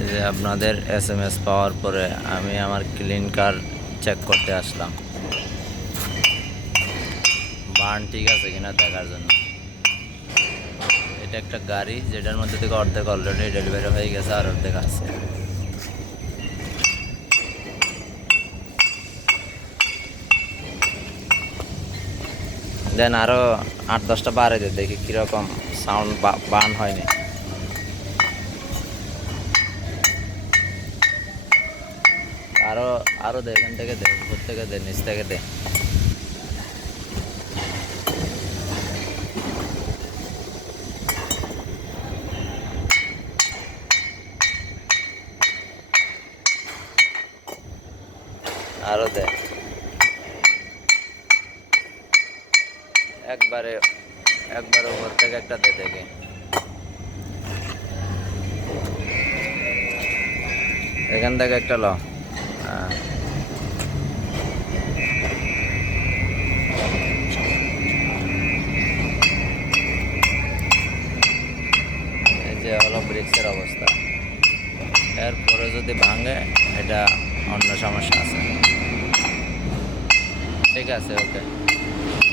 এই যে আপনাদের SMS পাওয়ার পরে আমি আমার ক্লিন কার চেক করতে আসলাম, বার্ন ঠিক আছে কিনা দেখার জন্য। এটা একটা গাড়ি যেটার মধ্যে থেকে অর্ধেক অলরেডি ডেলিভারি হয়ে গেছে আর অর্ধেক আছে। দেন আরো 8-10টা বাড়ে দিয়ে দেখি কিরকম সাউন্ড বার্ন হয়নি। আরো আরো দে, এখান থেকে দে, উপর থেকে দে, নিচ থেকে দে। আরো দে, একবারে একবারে উপর থেকে একটা দে দেখি। এখান থেকে একটা ল। হ্যাঁ, এই যে হলো ব্রেক্সের অবস্থা। এরপরে যদি ভাঙে এটা অন্য সমস্যা আছে। ঠিক আছে, ওকে।